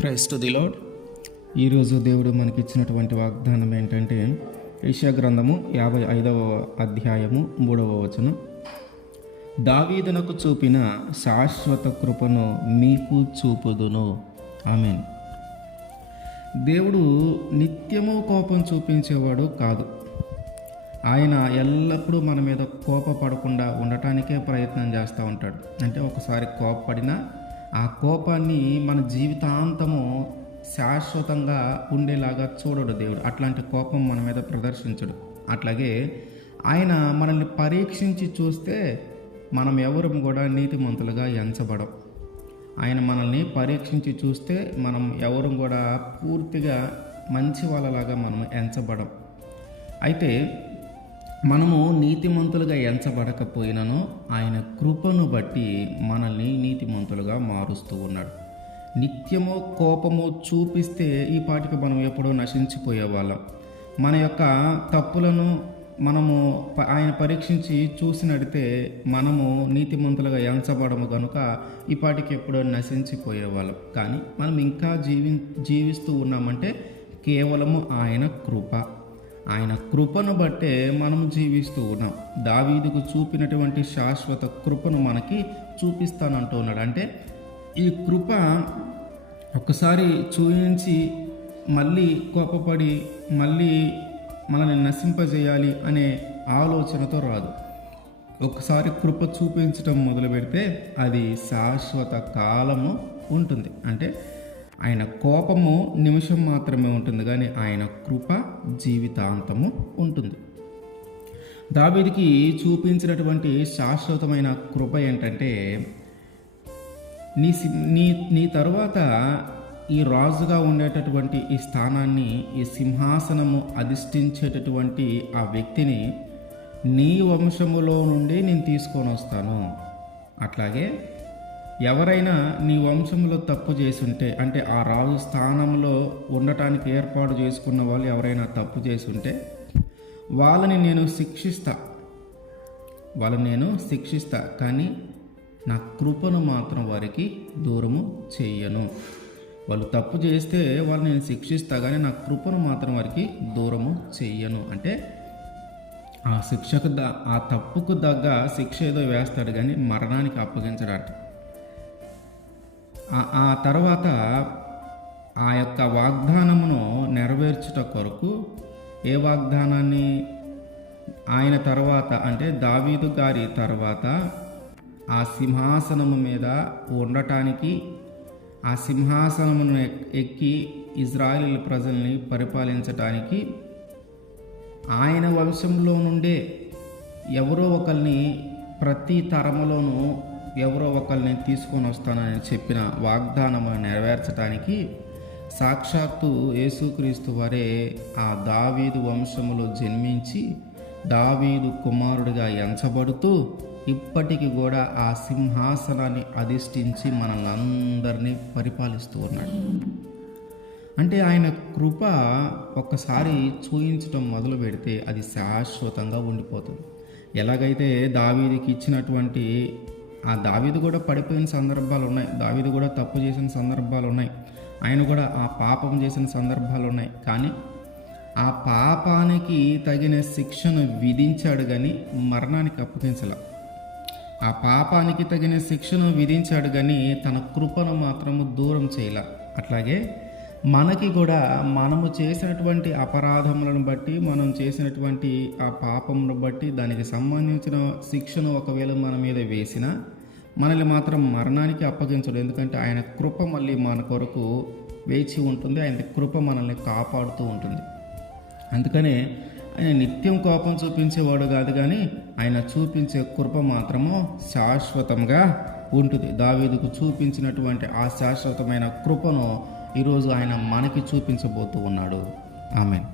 Price to the lord ఈరోజు దేవుడు మనకి ఇచ్చినటువంటి వాగ్దానం ఏంటంటే యశా గ్రంథము యాభై ఐదవ అధ్యాయము మూడవ వచనం. దావీదునకు చూపిన శాశ్వత కృపను మీకు చూపుదును. ఆమెన్. దేవుడు నిత్యము కోపం చూపించేవాడు కాదు. ఆయన ఎల్లప్పుడూ మన మీద కోపపడకుండా ఉండటానికే ప్రయత్నం చేస్తూ ఉంటాడు. అంటే ఒకసారి కోపపడినా ఆ కోపాన్ని మన జీవితాంతము శాశ్వతంగా ఉండేలాగా చూడడు దేవుడు. అట్లాంటి కోపం మన మీద ప్రదర్శించడు. అట్లాగే ఆయన మనల్ని పరీక్షించి చూస్తే మనం ఎవరు కూడా నీతిమంతులుగా ఎంచబడం ఆయన మనల్ని పరీక్షించి చూస్తే మనం ఎవరు కూడా పూర్తిగా మంచి వాళ్ళలాగా మనం ఎంచబడం అయితే మనము నీతిమంతులుగా ఎంచబడకపోయినను ఆయన కృపను బట్టి మనల్ని నీతిమంతులుగా మారుస్తూ ఉన్నాడు. నిత్యము కోపము చూపిస్తే ఈ పాటికి మనం ఎప్పుడో నశించిపోయేవాళ్ళం మన యొక్క తప్పులను మనము ఆయన పరీక్షించి చూసినడితే మనము నీతిమంతులుగా ఎంచబడము కనుక ఈ పాటికి ఎప్పుడో నశించిపోయేవాళ్ళం కానీ మనం ఇంకా జీవి జీవిస్తూ ఉన్నామంటే కేవలము ఆయన కృప. ఆయన కృపను బట్టే మనం జీవిస్తూ ఉన్నాం. దావీదుకు చూపినటువంటి శాశ్వత కృపను మనకి చూపిస్తానంటూ ఉన్నాడు అంటే ఈ కృప ఒకసారి చూయించి మళ్ళీ కోపపడి మళ్ళీ మనల్ని నశింపజేయాలి అనే ఆలోచనతో రాదు. ఒకసారి కృప చూపించటం మొదలు పెడితే అది శాశ్వత కాలము ఉంటుంది. అంటే ఆయన కోపము నిమిషం మాత్రమే ఉంటుంది కానీ ఆయన కృప జీవితాంతము ఉంటుంది. దావీదికి చూపించినటువంటి శాశ్వతమైన కృప ఏంటంటే నీ సి- నీ నీ తరువాత ఈ రాజుగా ఉండేటటువంటి ఈ స్థానాన్ని ఈ సింహాసనము అధిష్ఠించేటటువంటి ఆ వ్యక్తిని నీ వంశములో నుండి నేను తీసుకొని వస్తాను. అట్లాగే ఎవరైనా నీ వంశంలో తప్పు చేసుంటే అంటే ఆ రాజు స్థానంలో ఉండటానికి ఏర్పాటు చేసుకున్న వాళ్ళు ఎవరైనా తప్పు చేసుంటే వాళ్ళని నేను శిక్షిస్తా. వాళ్ళని నేను శిక్షిస్తా కానీ నా కృపను మాత్రం వారికి దూరము చెయ్యను వాళ్ళు తప్పు చేస్తే వాళ్ళు నేను శిక్షిస్తా కానీ నా కృపను మాత్రం వారికి దూరము చెయ్యను అంటే ఆ శిక్షకు ద ఆ తప్పుకు తగ్గ శిక్ష ఏదో వేస్తాడు కానీ మరణానికి అప్పగించడాట. ఆ- తర్వాత ఆ యొక్క వాగ్దానమును నెరవేర్చుట కొరకు ఏ వాగ్దానాన్ని ఆయన తర్వాత అంటే దావీదు గారి తర్వాత ఆ సింహాసనము మీద ఉండటానికి ఆ సింహాసనమును ఎక్కి ఇజ్రాయిల్ ప్రజల్ని పరిపాలించటానికి ఆయన వంశంలో నుండే ఎవరో ఒకరిని ప్రతి తరములోనూ ఎవరో ఒకరిని తీసుకొని వస్తానని చెప్పిన వాగ్దానము నెరవేర్చడానికి సాక్షాత్తు యేసుక్రీస్తు వారే ఆ దావీదు వంశములో జన్మించి దావీదు కుమారుడిగా ఎంచబడుతూ ఇప్పటికి కూడా ఆ సింహాసనాన్ని అధిష్ఠించి మనల్ని అందరినీ పరిపాలిస్తూ ఉన్నాడు. అంటే ఆయన కృప ఒక్కసారి చూయించడం మొదలు పెడితే అది శాశ్వతంగా ఉండిపోతుంది. ఎలాగైతే దావీదికి ఇచ్చినటువంటి ఆ దావీదు కూడా పడిపోయిన సందర్భాలు ఉన్నాయి దావీదు కూడా తప్పు చేసిన సందర్భాలు ఉన్నాయి ఆయన కూడా ఆ పాపం చేసిన సందర్భాలు ఉన్నాయి కానీ ఆ పాపానికి తగిన శిక్షను విధించాడు కానీ మరణానికి అప్పగించాల. ఆ పాపానికి తగిన శిక్షను విధించాడు కానీ తన కృపను మాత్రము దూరం చేయాల. అట్లాగే మనకి కూడా మనము చేసినటువంటి అపరాధములను బట్టి మనం చేసినటువంటి ఆ పాపమును బట్టి దానికి సంబంధించిన శిక్షను ఒకవేళ మన మీద వేసినా మనల్ని మాత్రం మరణానికి అప్పగించడు. ఎందుకంటే ఆయన కృప మళ్ళీ మన కొరకు వేచి ఉంటుంది ఆయన కృప మనల్ని కాపాడుతూ ఉంటుంది. అందుకనే ఆయన నిత్యం కోపం చూపించేవాడు కాదు కానీ ఆయన చూపించే కృప మాత్రము శాశ్వతంగా ఉంటుంది. దావీదుకు చూపించినటువంటి ఆ శాశ్వతమైన కృపను ఈరోజు ఆయన మనకి చూపించబోతూ ఉన్నాడు. ఆమెన్.